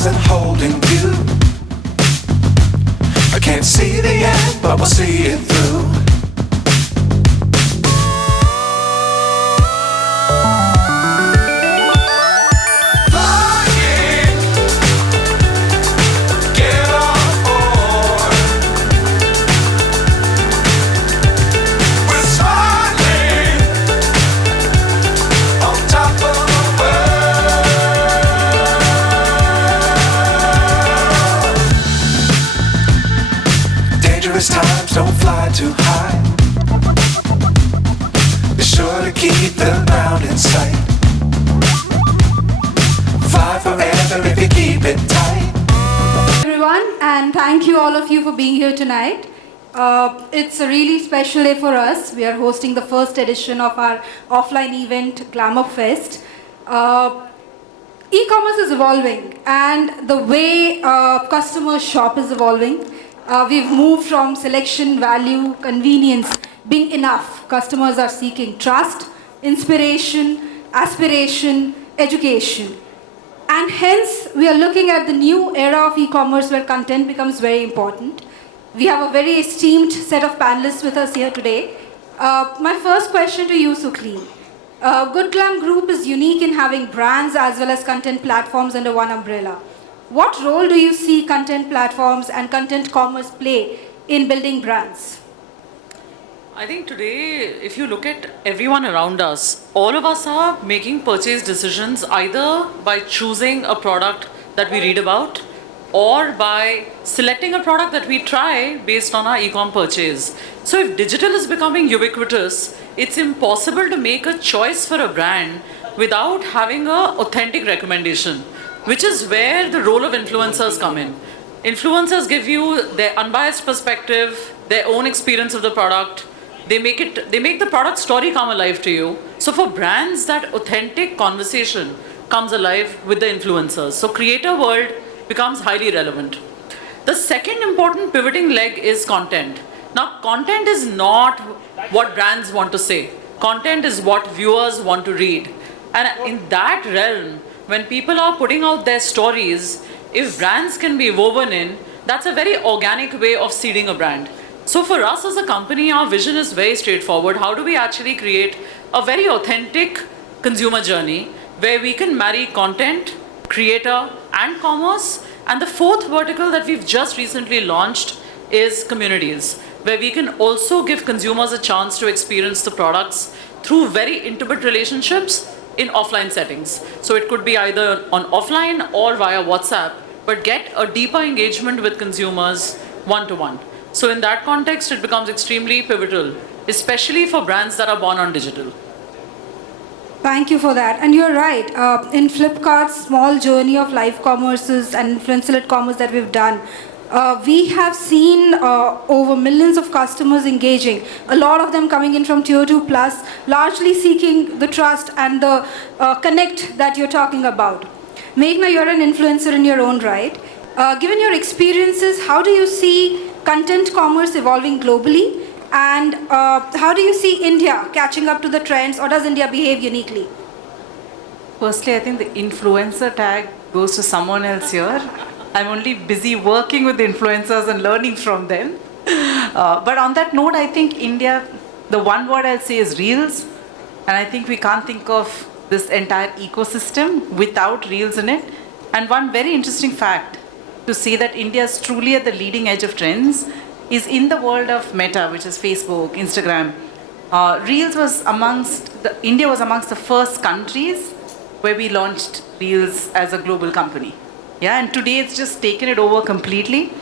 stars and holding you. I can't see the end, but we'll see it through. Times don't fly too high. Be sure to keep the ground in sight. Fly forever if you keep it tight. Everyone, and thank you all of you for being here tonight. It's a really special day for us. We are hosting the first edition of our offline event, Glamour Fest. E-commerce is evolving, and the way customers shop is evolving. We've moved from selection, value, convenience being enough. Customers are seeking trust, inspiration, aspiration, education. And hence, we are looking at the new era of e-commerce where content becomes very important. We have a very esteemed set of panelists with us here today. My first question to you, Sukleen. Good Glam Group is unique in having brands as well as content platforms under one umbrella. What role do you see content platforms and content commerce play in building brands? I think today, if you look at everyone around us, all of us are making purchase decisions either by choosing a product that we read about or by selecting a product that we try based on our e-com purchase. So if digital is becoming ubiquitous, it's impossible to make a choice for a brand without having an authentic recommendation, which is where the role of influencers come in. Influencers give you their unbiased perspective, their own experience of the product. They make the product story come alive to you. So for brands, that authentic conversation comes alive with the influencers. So creator world becomes highly relevant. The second important pivoting leg is content. Now, content is not what brands want to say. Content is what viewers want to read. And in that realm, when people are putting out their stories, if brands can be woven in, that's a very organic way of seeding a brand. So for us as a company, our vision is very straightforward. How do we actually create a very authentic consumer journey where we can marry content, creator, and commerce? And the fourth vertical that we've just recently launched is communities, where we can also give consumers a chance to experience the products through very intimate relationships in offline settings. So it could be either on offline or via WhatsApp, but get a deeper engagement with consumers one-to-one. So in that context, it becomes extremely pivotal, especially for brands that are born on digital. Thank you for that. And you're right. In Flipkart's small journey of live commerces and influencer-led commerce that we've done, we have seen over millions of customers engaging, a lot of them coming in from Tier 2 plus, largely seeking the trust and the connect that you're talking about. Meghna, you're an influencer in your own right. Given your experiences, how do you see content commerce evolving globally? And how do you see India catching up to the trends, or does India behave uniquely? Firstly, I think the influencer tag goes to someone else here. I'm only busy working with the influencers and learning from them. But on that note, I think India, the one word I'll say is Reels. And I think we can't think of this entire ecosystem without Reels in it. And one very interesting fact to say that India is truly at the leading edge of trends is in the world of Meta, which is Facebook, Instagram. Reels was India was amongst the first countries where we launched Reels as a global company. Yeah, and today it's just taken it over completely.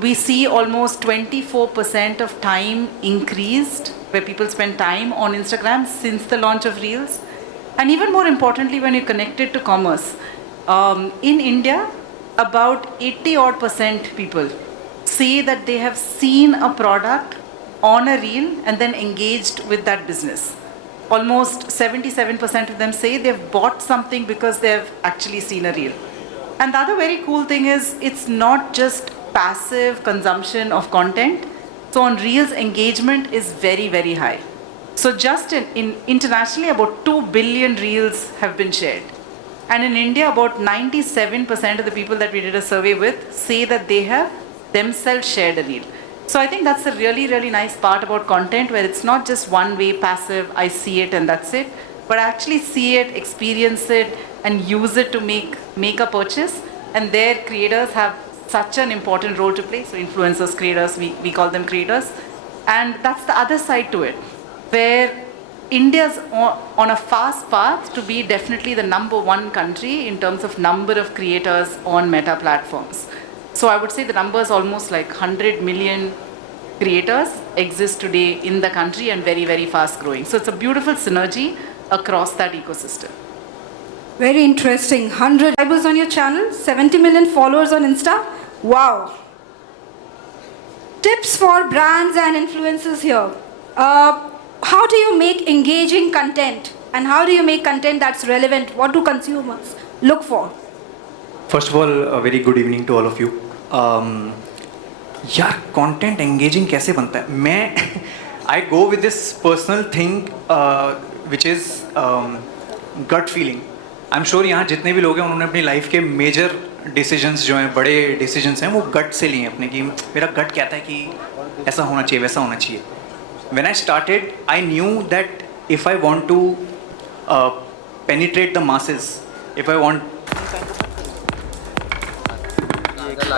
We see almost 24% of time increased where people spend time on Instagram since the launch of Reels. And even more importantly, when you connect it to commerce, in India, about 80% people say that they have seen a product on a reel and then engaged with that business. Almost 77% of them say they've bought something because they've actually seen a reel. And the other very cool thing is it's not just passive consumption of content. So on Reels, engagement is very, very high. So just in internationally, about 2 billion Reels have been shared. And in India, about 97% of the people that we did a survey with say that they have themselves shared a reel. So I think that's a really, really nice part about content, where it's not just one way, passive, I see it and that's it, but actually see it, experience it, and use it to make a purchase. And their creators have such an important role to play. So influencers, creators, we call them creators. And that's the other side to it, where India's on a fast path to be definitely the #1 country in terms of number of creators on Meta platforms. So I would say the number is almost like 100 million creators exist today in the country, and very, very fast growing. So it's a beautiful synergy across that ecosystem. Very interesting. 100 subscribers on your channel, 70 million followers on Insta. Wow. Tips for brands and influencers here. How do you make engaging content? And how do you make content that's relevant? What do consumers look for? First of all, a very good evening to all of you. यार content engaging कैसे बनता है? मैं I go with this personal thing which is gut feeling. I am sure यहाँ जितने भी लोग हैं उन्होंने अपनी लाइफ के मेजर डिसीजंस जो हैं, बड़े डिसीजंस हैं, वो गट से लिए अपने, कि मेरा गट कहता है कि ऐसा होना चाहिए, वैसा होना चाहिए. When I started, I knew that if I want to penetrate the masses, if I want...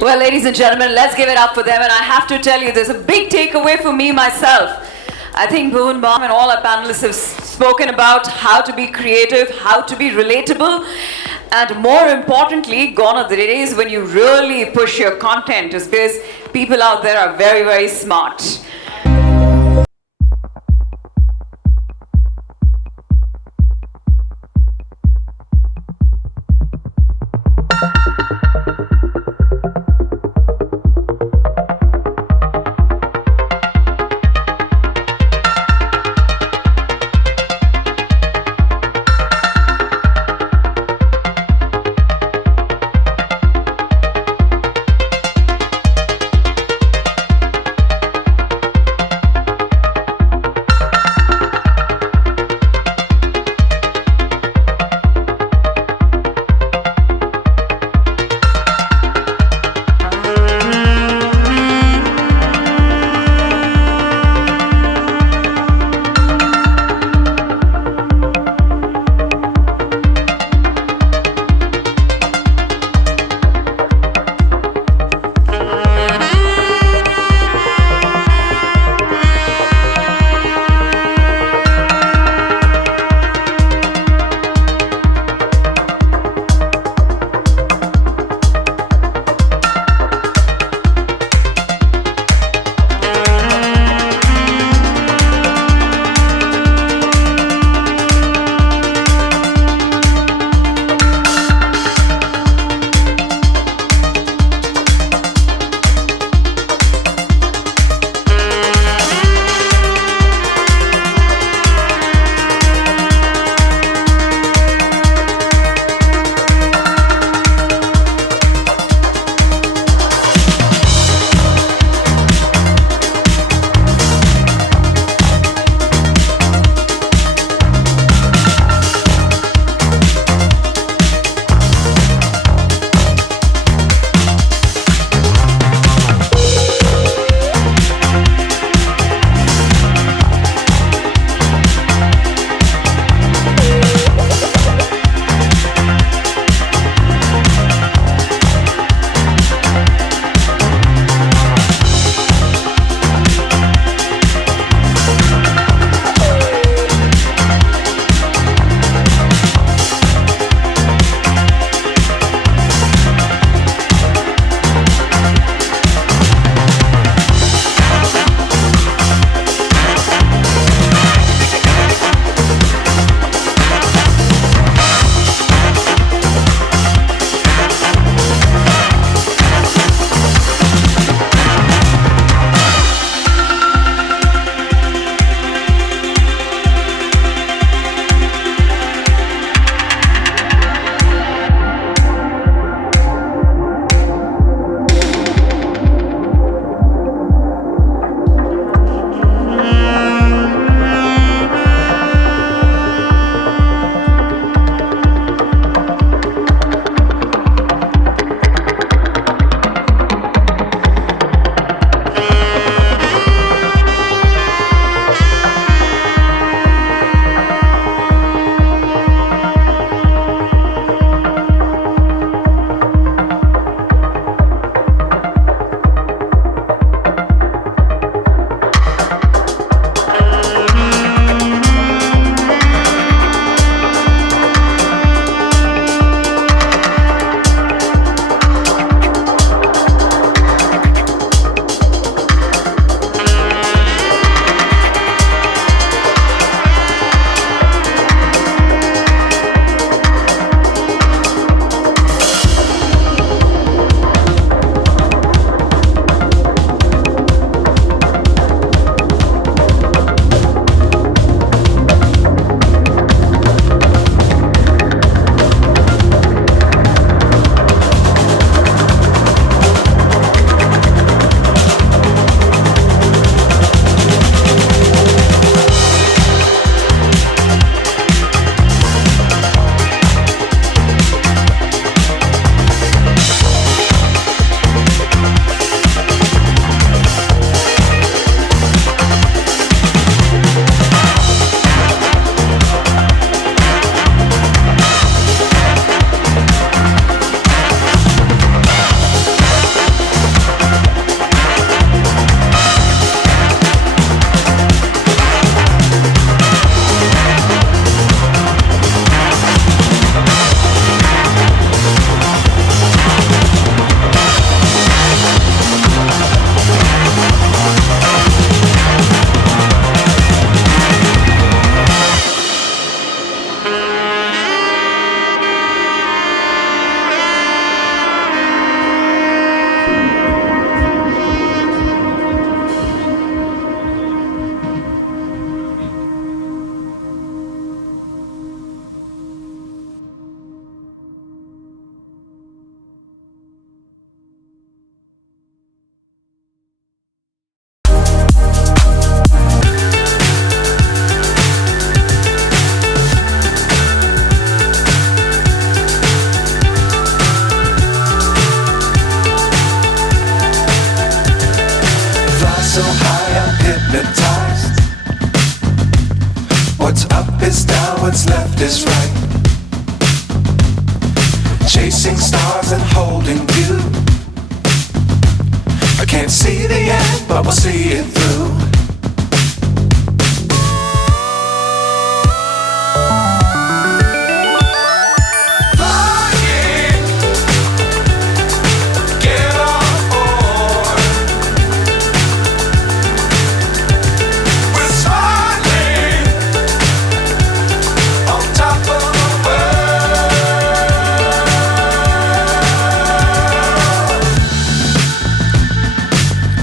Well, ladies and gentlemen, let's give it up for them. And I have to tell you, there's a big takeaway for me myself. I think Bhuvan Mom and all our panelists have spoken about how to be creative, how to be relatable, and more importantly, gone are the days when you really push your content, is because people out there are very, very smart. what's left is right. Chasing stars and holding you. I can't see the end, but we'll see it through. Flying, get on board. We're smiling on top of the world.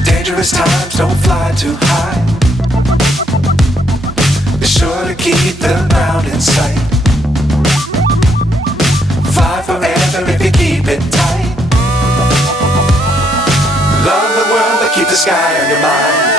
Dangerous times, don't fly too high. Be sure to keep the ground in sight. Fly forever if you keep it tight. Love the world, but keep the sky on your mind.